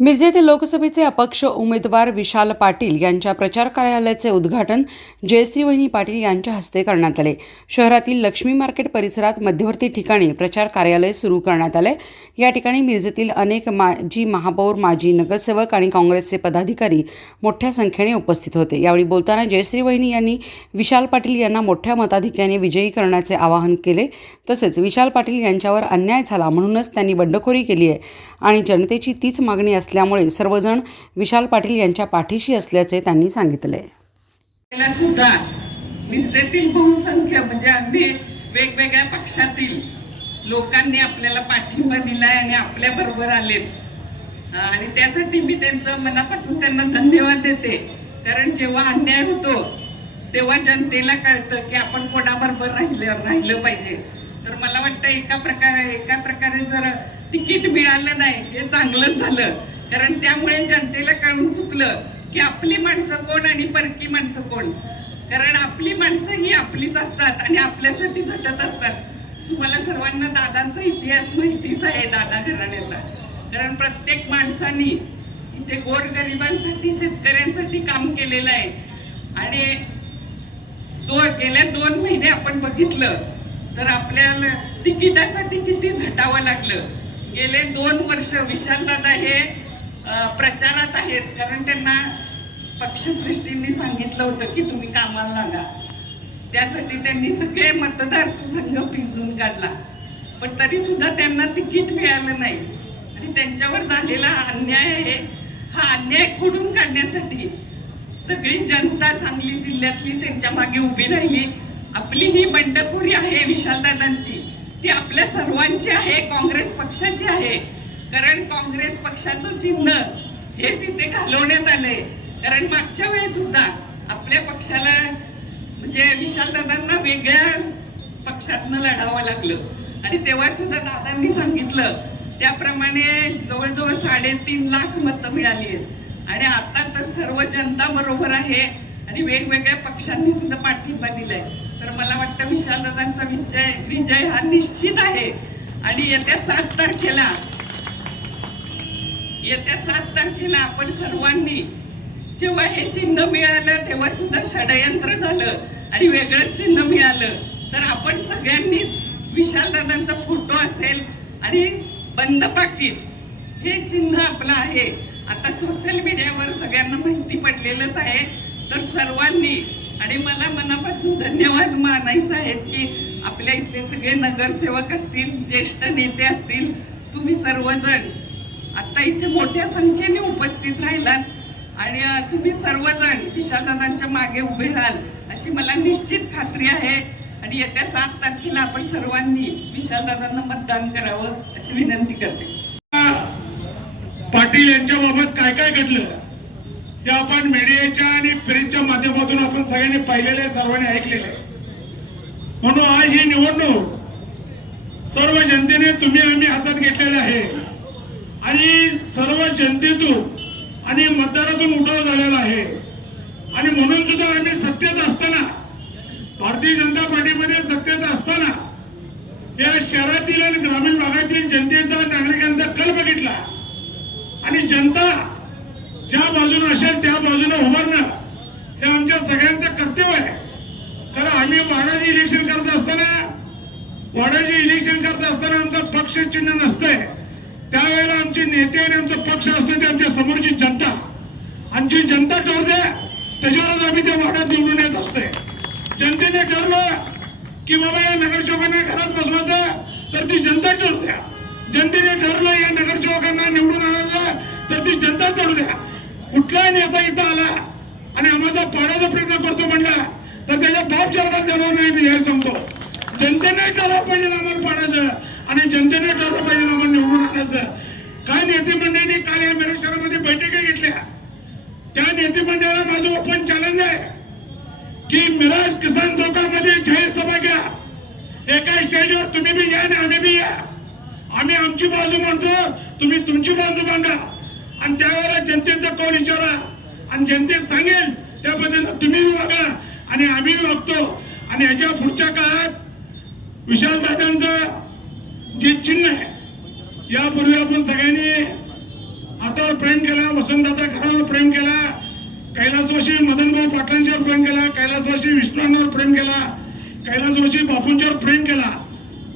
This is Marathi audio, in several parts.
मिरजेतील लोकसभेचे अपक्ष उमेदवार विशाल पाटील यांच्या प्रचार कार्यालयाचे उद्घाटन जयश्री वहिनी पाटील यांच्या हस्ते करण्यात आले. शहरातील लक्ष्मी मार्केट परिसरात मध्यवर्ती ठिकाणी प्रचार कार्यालय सुरू करण्यात आले. या ठिकाणी मिरजेतील अनेक माजी महापौर माजी नगरसेवक आणि काँग्रेसचे पदाधिकारी मोठ्या संख्येने उपस्थित होते. यावेळी बोलताना जयश्री वहिनी यांनी विशाल पाटील यांना मोठ्या मताधिक्याने विजयी करण्याचे आवाहन केले. तसेच विशाल पाटील यांच्यावर अन्याय झाला म्हणूनच त्यांनी बंडखोरी केली आहे आणि जनतेची तीच मागणी असल्यामुळे सर्वजण विशाल पाटील यांच्या पाठीशी असल्याचे त्यांनी सांगितले सुद्धा मिरजेतील बहुसंख्य म्हणजे अगदी वेगवेगळ्या पक्षातील लोकांनी आपल्याला पाठिंबा दिलाय आणि आपल्या बरोबर आलेत. आणि त्यासाठी मी त्यांचं मनापासून त्यांना धन्यवाद देते. कारण जेव्हा अन्याय होतो तेव्हा जनतेला कळतं की आपण कोणाबरोबर राहिलं राहिलं पाहिजे. तर मला वाटतं एका प्रकारे एका प्रकारे जर तिकीट मिळालं नाही हे चांगलंच झालं. कारण त्यामुळे जनतेला कळून चुकलं की आपली माणसं कोण आणि परकी माणसं कोण. कारण आपली माणसं ही आपलीच असतात आणि आपल्यासाठी झटत असतात. तुम्हाला सर्वांना दादांचा इतिहास माहितीच आहे दादा घराण्याचा. कारण प्रत्येक माणसानी इथे गोरगरिबांसाठी शेतकऱ्यांसाठी काम केलेलं आहे. आणि दो गेल्या दोन महिने आपण बघितलं तर आपल्याला तिकिटासाठी किती झटावं लागलं. गेले दोन वर्ष विशालदादा हे प्रचारात आहेत. कारण त्यांना पक्षश्रेष्ठींनी सांगितलं होतं की तुम्ही कामाला लागा. त्यासाठी त्यांनी सगळे मतदारसंघ पिंजून काढला. पण तरी सुद्धा त्यांना तिकीट मिळालं नाही. आणि त्यांच्यावर झालेला हा अन्याय आहे. हा अन्याय खोडून काढण्यासाठी सगळी जनता सांगली जिल्ह्यातली त्यांच्या मागे उभी राहिली. आपली ही बंडखोरी आहे विशालदादांची. ती आपल्या सर्वांची आहे काँग्रेस पक्षाची आहे. कारण काँग्रेस पक्षाचं चिन्ह हेच इथे घालवण्यात आलंय. कारण मागच्या वेळेस सुद्धा आपल्या पक्षाला म्हणजे विशालदादांना वेगळ्या पक्षातनं लढावं लागलं. आणि तेव्हा सुद्धा दादांनी सांगितलं त्याप्रमाणे जवळजवळ साडेतीन लाख मतं मिळाली आहेत. आणि आता तर सर्व जनता बरोबर आहे आणि वेगवेगळ्या पक्षांनी सुद्धा पाठिंबा दिलाय. तर मला वाटतं विशालदादांचा विजय विजय हा निश्चित आहे. आणि येत्या सात तारखेला येत्या सात तारखेला आपण सर्वांनी जेव्हा हे चिन्ह मिळालं तेव्हा सुद्धा षडयंत्र झालं आणि वेगळंच चिन्ह मिळालं. तर आपण सगळ्यांनीच विशालदादांचा फोटो असेल आणि बंद पाकिट हे चिन्ह आपलं आहे. आता सोशल मीडियावर सगळ्यांना माहिती पडलेलंच आहे. तर सर्वांनी आणि मला मनापासून धन्यवाद मानायचं आहेत की आपल्या इथले सगळे नगरसेवक असतील ज्येष्ठ नेते असतील तुम्ही सर्वजण आत्ता इथे मोठ्या संख्येने उपस्थित राहिलात. आणि तुम्ही सर्वजण विशालदादांच्या मागे उभे राहाल अशी मला निश्चित खात्री आहे. आणि येत्या सात तारखेला आपण सर्वांनी विशालदादांना मतदान करावं अशी विनंती करते. पाटील यांच्या बाबत काय काय घडलं? ते आपण मीडियाच्या आणि प्रेसच्या माध्यमातून आपण सगळ्यांनी पाहिलेले सर्वांनी ऐकलेले म्हणून आज ही निवडणूक सर्व जनतेने तुम्ही आम्ही हातात घेतलेले आहे. आणि सर्व जनतेतून आणि मतदारातून उठाव झालेला आहे. आणि म्हणून सुद्धा आम्ही सत्तेत असताना भारतीय जनता पार्टीमध्ये सत्तेत असताना या शहरातील आणि ग्रामीण भागातील जनतेचा नागरिकांचा कल बघितला. आणि जनता ज्या बाजूने असेल त्या बाजूने उभारणं हे आमच्या सगळ्यांचं कर्तव्य आहे. कारण आम्ही वाड्याचे इलेक्शन करत असताना वाड्याचे इलेक्शन करत असताना आमचं पक्ष चिन्ह नसतंय. त्यावेळेला आमचे नेते आणि आमचा पक्ष असतो ते आमच्या समोरची जनता. आमची जनता ठरते त्याच्यावरच आम्ही त्या वाड्यात निवडून येत असतोय. जनतेने ठरलं की बाबा या नगरसेवकांना घरात बसवायचं तर ती जनता ठरवू द्या. जनतेने ठरलं या नगरसेवकांना निवडून आणायचं तर ती जनता ठरू द्या. कुठलाही नेता इथं आला आणि आम्हाला पाडायचा प्रयत्न करतो म्हणला तर त्याच्या बाप चार जाणार नाही मी हे सांगतो. जनतेने ठरवलं पाहिजे आम्हाला पाडायचं आणि जनतेने ठरवलं पाहिजे आम्हाला निवडून काय नेते मंडळींनी काल या मेरे शहरामध्ये बैठका घेतल्या? त्या नेते मंडळाला माझं ओपन चॅलेंज आहे की मिराज किसान चौकामध्ये जाहीर सभा घ्या. एका स्टेजवर तुम्ही बी या आणि आम्ही बी या. आम्ही आमची बाजू मांडतो तुम्ही तुमची बाजू मांडा. आणि त्यावेळेला जनतेचा कौल विचारा आणि जनतेत सांगेल त्या पद्धतीनं तुम्ही बी वागा आणि आम्ही बी वागतो. आणि याच्या पुढच्या काळात विशालदादांचं जे चिन्ह आहे यापूर्वी आपण सगळ्यांनी हातावर प्रेम केला वसंतदादा घरावर प्रेम केला कैलासवाशी मदनभाऊ पाटलांच्यावर प्रेम केला कैलासवासी विष्णूंवर प्रेम केला कैलासवाशी बापूंच्यावर प्रेम केला.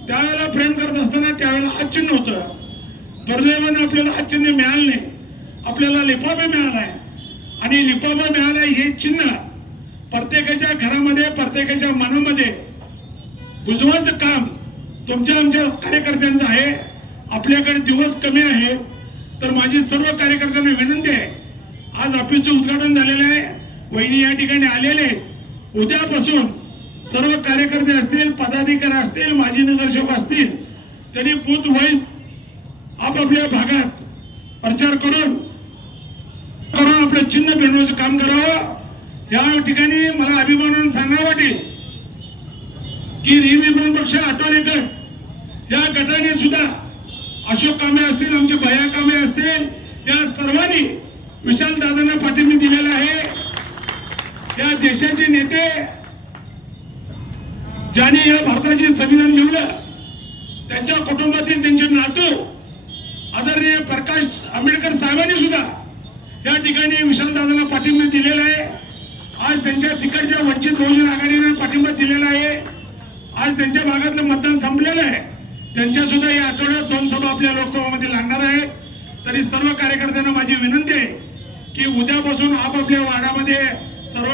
त्यावेळेला प्रेम करत असताना त्यावेळेला हात चिन्ह होतं. दुर्दैवाने आपल्याला हात चिन्ह मिळालं नाही. आपल्याला लिफाफा आहे आणि लिफाफा मिळाला हे चिन्ह प्रत्येकाच्या घरामध्ये प्रत्येकाच्या मनामध्ये बुजवायचं काम तुमच्या आमच्या कार्यकर्त्यांचं आहे. आपल्याकडे दिवस कमी आहे तर माझी सर्व कार्यकर्त्यांना विनंती आहे आज ऑफिसचं उद्घाटन झालेलं आहे वहिनी या ठिकाणी आलेले उद्यापासून सर्व कार्यकर्ते असतील पदाधिकारी असतील माजी नगरसेवक असतील त्यांनी बूथ वाईज आपापल्या भागात प्रचार करून करून आपलं चिन्ह मिळवण्याचं काम करावं. या ठिकाणी मला अभिमानानं सांगावं वाटेल की रिविपन पक्ष आठवले गट या गटाने सुद्धा अशोक कामे असतील आमचे भया कामे असतील या सर्वांनी विशाल दादांना पाठिंबा दिलेला आहे. या देशाचे नेते ज्याने या भारताचे संविधान लिहिलं त्यांच्या कुटुंबातील त्यांचे नातू आदरणीय प्रकाश आंबेडकर साहेबांनी सुद्धा या ठिकाणी विशालदादांना पाठिंबा दिलेला आहे. आज त्यांच्या तिकडच्या वंचित बहुजन आघाडीने पाठिंबा दिलेला आहे. आज त्यांच्या भागातलं मतदान संपलं. त्यांच्या सुद्धा या आठवड्यात दोन सभा आपल्या लोकसभामध्ये लागणार आहे. तरी सर्व कार्यकर्त्यांना माझी विनंती आहे की उद्यापासून आपापल्या वार्डामध्ये सर्व